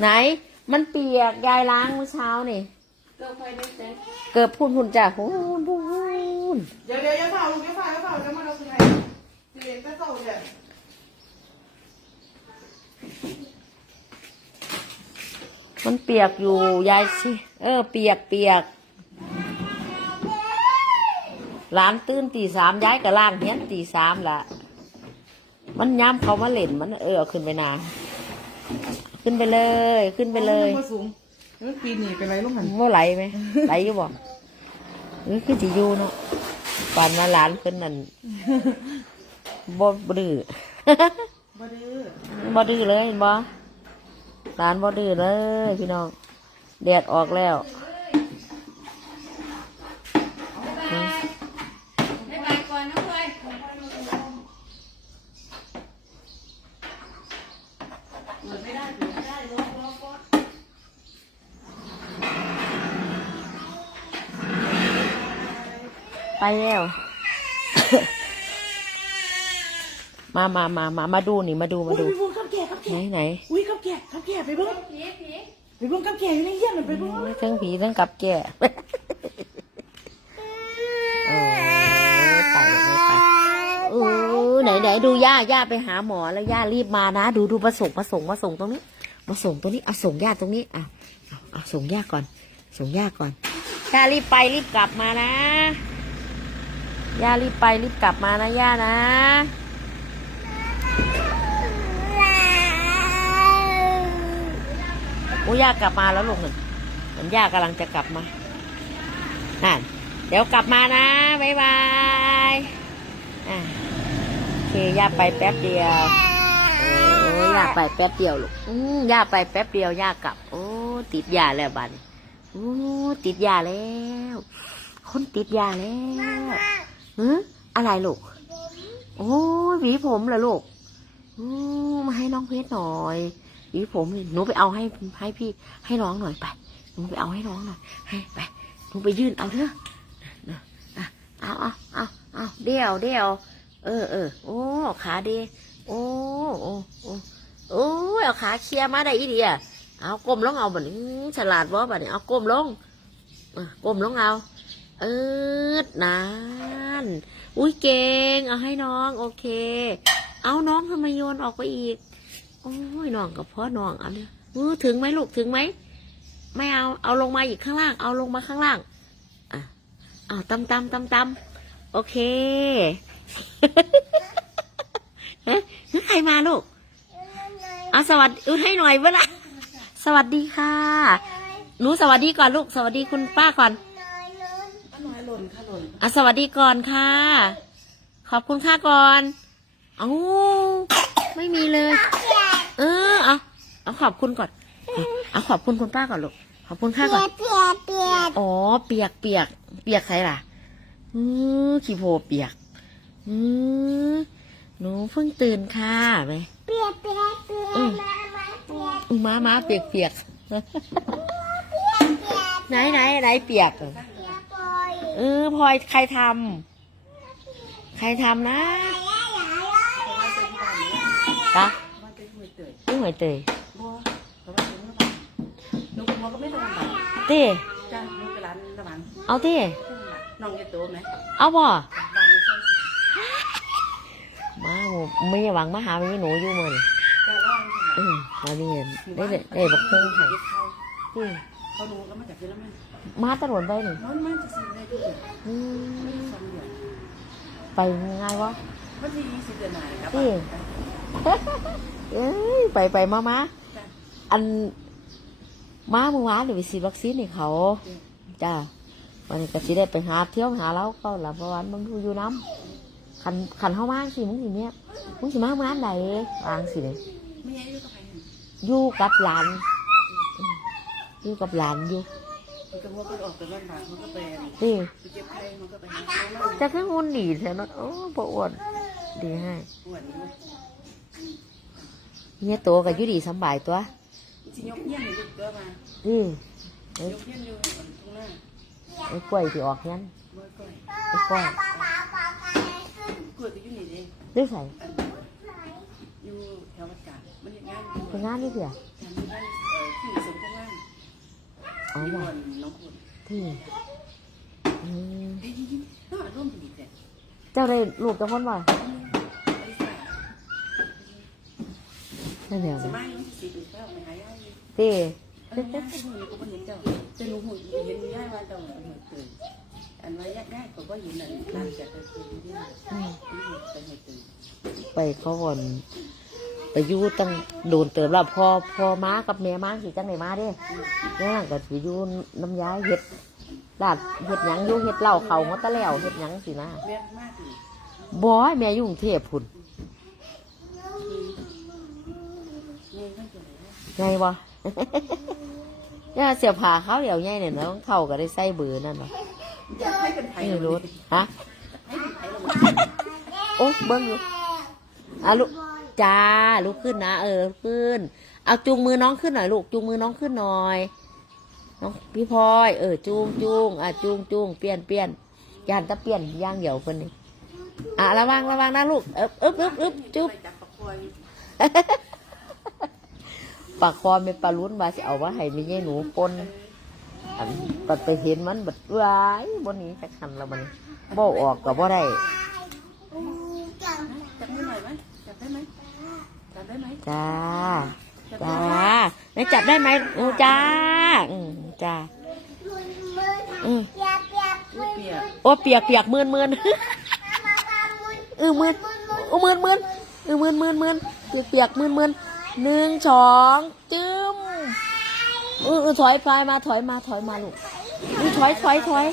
ไหน มันเปียกยายล้างเมื่อเช้านี่ เกิดไฟได้เจ๊เกิดพูนพูนจ้ะพูนพูนเดี๋ยวเดี๋ยวอย่าเผาลูกอย่าเผาอย่าเผาเดี๋ยวมาเราคือไงเรียนก็โตเนี่ยมันเปียกอยู่ยายสิเออ เปียกเปียกหลานตื่นตีสามย้ายกับล่างเฮียนตีสามละ มันย้ำเขามาเล่นมันเออเอาขึ้นไปนา ขึ้นไปเลย ขึ้นไปเลยมาสูงเออปีนี้เป็นไรลูกหันว่าไหลไหมไหลอยู่บ่เออคือสิอยู่เนาะป่านมาหลานเพิ่นนั่นบ่บ่ดื้อบ่ดื้อบ่ดื้อเลยเห็นบ่หลานบ่ดื้อเลยพี่น้องแดดออกแล้ว บ๊ายบายก่อนนะเว้ย ไปแล้ว มามามามามาดูนี่มาดูมาดูไปเบิ่งกับแก่กับไหนแก่ไหนอุ้ยกับแก่กับแก่ไปเบิ่งผีผีไปเบิ่งกับแก่อยู่ในเยี่ยมไปเบิ่งทั้งผีทั้งกับแก่โอ้ยไปไม่ไปโอ้ยไหนไหนดูย่าย่าไปหาหมอแล้วย่ารีบมานะ ดูดูมาส่งมาส่งมาส่งตรงนี้ มาส่งตรงนี้เอาส่งย่าตรงนี้อะเอาเอาส่งย่าก่อน ส่งย่าก่อนย่ารีบไปรีบกลับมานะ ย่ารีบไปรีบกลับมานะย่านะ โอ้ย่ากลับมาแล้วลูกหนึ่งเหมือนย่ากำลังจะกลับมานั่นเดี๋ยวกลับมานะบ๊ายบายอะโอเคย่าไปแป๊บเดียวโอ้ย่าไปแป๊บเดียวลูกอืย่าไปแป๊บเดียวย่ากลับ โอ้ติดยาแล้วบันโอ้ติดยาแล้ว คนติดยาแล้ว หืออะไรลูก โอ้ยหวีผมเหรอลูกอมาให้น้องเพชรหน่อยหวีผมหนูไปเอาให้ให้พี่ให้น้องหน่อยไปหนูไปเอาให้น้องหน่อยให้ไปหนูไปยื่นเอาเถอะน่ะอะเอาเอาเอาเอาเดี่ยวเดี่ยวเออเออโอ้ขาดีโอ้โอ้โอ้โอ้เอาขาเคลียร์มาได้อีเดียเอาก้มลงเอาแบบนี้ฉลาดบ่แบบนี้เอาก้มลงอะก้มลงเอา เออนา อุ้ยเก่ง เอาให้น้อง โอเค เอาน้องทำไมโยนออกไปอีก โอ้ยน้องกับพ่อน้องเอาเนี่ยมือถึงไหมลูกถึงไหม ไม่เอา เอาลงมาอีกข้างล่าง เอาลงมาข้างล่าง อะเอาตำตำตำตำโอเคฮะใครมาลูกเอาสวัสดีอุ้ยให้หน่อยเวละสวัสดีค่ะ หนูสวัสดีก่อนลูก สวัสดีคุณป้าก่อน น้อยหล่นค่ะหล่นอะสวัสดีก่อนค่ะ ขอบคุณค่ะก่อนเอ้าไม่มีเลย เออเอาเอาขอบคุณก่อนเอาขอบคุณคุณป้าก่อนลูกขอบคุณค่ะก่อนเปียเปียอ๋อเปียกเปียกเปียกใครล่ะอือขี้โพเปียกอือหนูเพิ่งตื่นค่ะไหมเปียเปียเปียอืมมามาเปียม้าม้าเปียกเปียกไหนไหนไหนเปียก เออพลอยใครทำใครทำนะกะว่าจะช่วยเตยนี่หวยเตยบัวเขาว่าจะเมื่อวานหนูบัวก็ไม่ต้องบันเต้จ้าหนูไปร้านตะวันเอาเต้น้องยายโตไหมเอาบ่มาหมูไม่หวังมาหาไม่หนูอยู่มันจ้าว่างเออมานี่ได้ได้ได้บักเพิ่งไข่เต้เขาหนูก็มาจากเยอรมัน มาตะหลวนไปหนึ่งน้อยมากจะซื้อได้ทุกเดือนอืมสองเดือนไปง่ายวะวันที่ยี่สิบเดือนไหนครับนี่เอ้ยไปไปมามาอันมาเมื่อวานเดี๋ยวไปฉีดวัคซีนให้เขาจ้าวันนี้ก็สิได้ไปหาเที่ยวหาเล้าก็หลับประวันมึงอยู่น้ำขันขันเข้ามาสิมึงสิเนี้ยมึงสิมาเมื่อวานไหนวางสิเลยไม่ให้ยุ่งกับใครเห็นอยู่กับหลานอืมอยู่กับหลานอยู่ มันก็ว่าก็ออกไปบ้านบาทมันก็ไปนี่ไปเก็บไข่มันก็ไปหาน้องจะขึ้นหุ่นดีแท้เนอะโอ้ปวดดีให้ปวดนี่เนี่ยตัวก็อยู่ดีสำบายตัวจิยกเยี่ยมอยู่ตัวมานี่ยกเยี่ยมอยู่ตรงหน้าไอ้กล้วยที่ออกงั้นเมื่อก่อนไอ้กล้วยกล้วยก็อยู่นี่เองด้วยใส่ออยู่แถววัดกาดมันเฮ็ดงานเป็นงานนี่เดียวทำงานเอ่อที่สมพ งษ์ว่างอ๋อที่บ่บนน้องคุณที่อืมเฮ้ยยิ้มน่าร่วมดีแต่เจ้าได้ลูกจังคนบ่อลิซานั่นเดียวสนะมัยนี้สิบเก้าไปหายายที่เออย้ายก็บ่เห็นก็บ่เห็นเจ้าแต่หนูหูเห็นย้ายว่าเจ้าเหมือนเกินอันว่าย้ายย้ายก็บ่เห็นนั่นตามจากก็คือที่นี่อืมนี่เห็นแต่เห็นตื่นไปเขาวอน ไปอยู่ตั้งโดนเติมแล้วพอพอม้ากับแม่ม้าสิจังไหนมาเด้แล้วนั่นก็ไปอยู่น้ำยาเฮ็ดลาดเฮ็ดหยังอยู่เฮ็ดเหล้าเขาหมดแตะแล้วเฮ็ดหยังสินะแม่มากเลยบ่ให้แม่อยู่กรุงเทพพุ่นแม่ไม่เกิดเลยไงวะย่าเสียผ้าเขาวเดี๋ยวใหญ่เนี่ยนะต้องเข้าก็ได้ใส่เบอร์นั่นวะอยากให้เป็นไทยนี่เลรยถฮะให้เป็นไทยเราโอ้เบิ้งอยู่อะลูก จ้าลุกขึ้นนะเออลุกขึ้น เอาจูงมือน้องขึ้นหน่อยลูกจูงมือน้องขึ้นหน่อยน้องพี่พลอยเออจูงจูงอะจูงจูงเปลี่ยนเปลี่ยนยานตะเปลี่ยนย่างเหี่ยวคนนี้อะระวังระวังนะลูกเอ๊บอึ๊บอึ๊บอึ๊บจุ๊บจับปากคอเป็นปลาลุ้นมาสิเอาว่าให้ไม่ใช่หนูปนอันปัดไปเห็นมันบัดว้ายบนนี้จะคันแล้วมันบ่ออกกับบ่ได้จับจับมือหน่อยไหมจับได้ไหม จับได้ไหมจ้าจับจ้าได้ไหมแล้วจับได้ไหมอือจ้าอืมจ้ามือมืออืมเปียกเปียกมือเปียกโอ้เปียกเปียกมืนมืนมามามือเออมืนโอ้มืนมืนเออมืนมืนมืนเปียกเปียกมืนมืนหนึ่งสองจึ้มเออเออถอยไปมาถอยมาถอยมาลูกนี่ถอยถอยถอย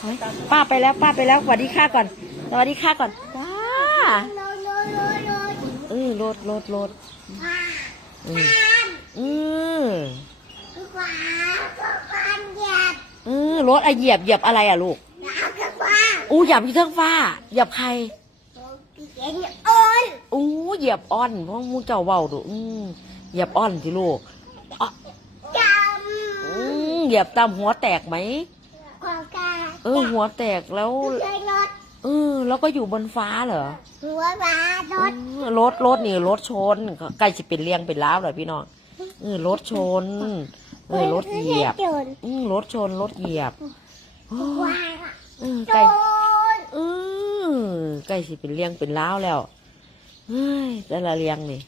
ถอยป้าไปแล้วป้าไปแล้วสวัสดีค่ะก่อนสวัสดีค่ะก่อนจ้า โลโลโลโล เออ รถรถรถอ่าอืมอืมขวาขวาเหยียบอืมรถอะเหยียบเหยียบอะไรอะลูกแล้วขวาอู้เหยียบที่เทิงฟ้าเหยียบใครเห็นอ่อนอู้เหยียบอ้อนเพราะมูเจ้าเว้าดูอืมเหยียบอ้อนสิลูกอะจอืมเหยียบตามหัวแตกไหมำความกาเออหัวแตกแล้ว เคยรถเออ แล้วก็อยู่บนฟ้าเหรอหัวฟ้ารถเออรถรถนี่รถชนใกล้จะเป็นเลี้ยงเป็นล้าวเลยพี่น้องเออรถชนเออรถเหยียบโดนอืมรถชนรถเหยียบโอ้ควายเออโดใกล้นเออใกล้สิเป็นเลี้ยงเป็นล้าวแล้วเฮ้ยแต่ละเลี้ยงนี่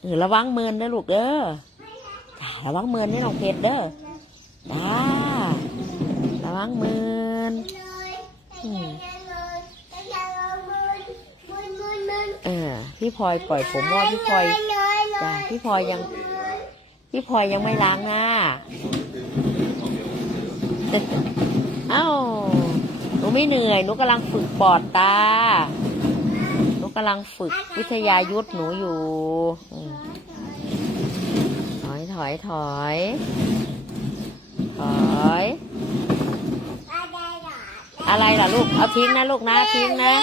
เออระวังเมินนะลูกเด้อจ้าระวังเมินนี่น้องเพชรเด้อจ้าระวังเมิน เลยเลยเลยมึนมึนมึน เออ พี่พลอยปล่อยผมว่าพี่พลอยจ้ะพี่พลอยยัง พี่พลอยยังไม่ล้างหน้า เอ้าหนูไม่เหนื่อยหนูกำลังฝึกปอดตาหนูกำลังฝึกวิทยายุทธหนูอยู่ถอยถอยถอยถอย อะไรล่ะลูก เอาทิ้งนะลูกนะทิ้งนะ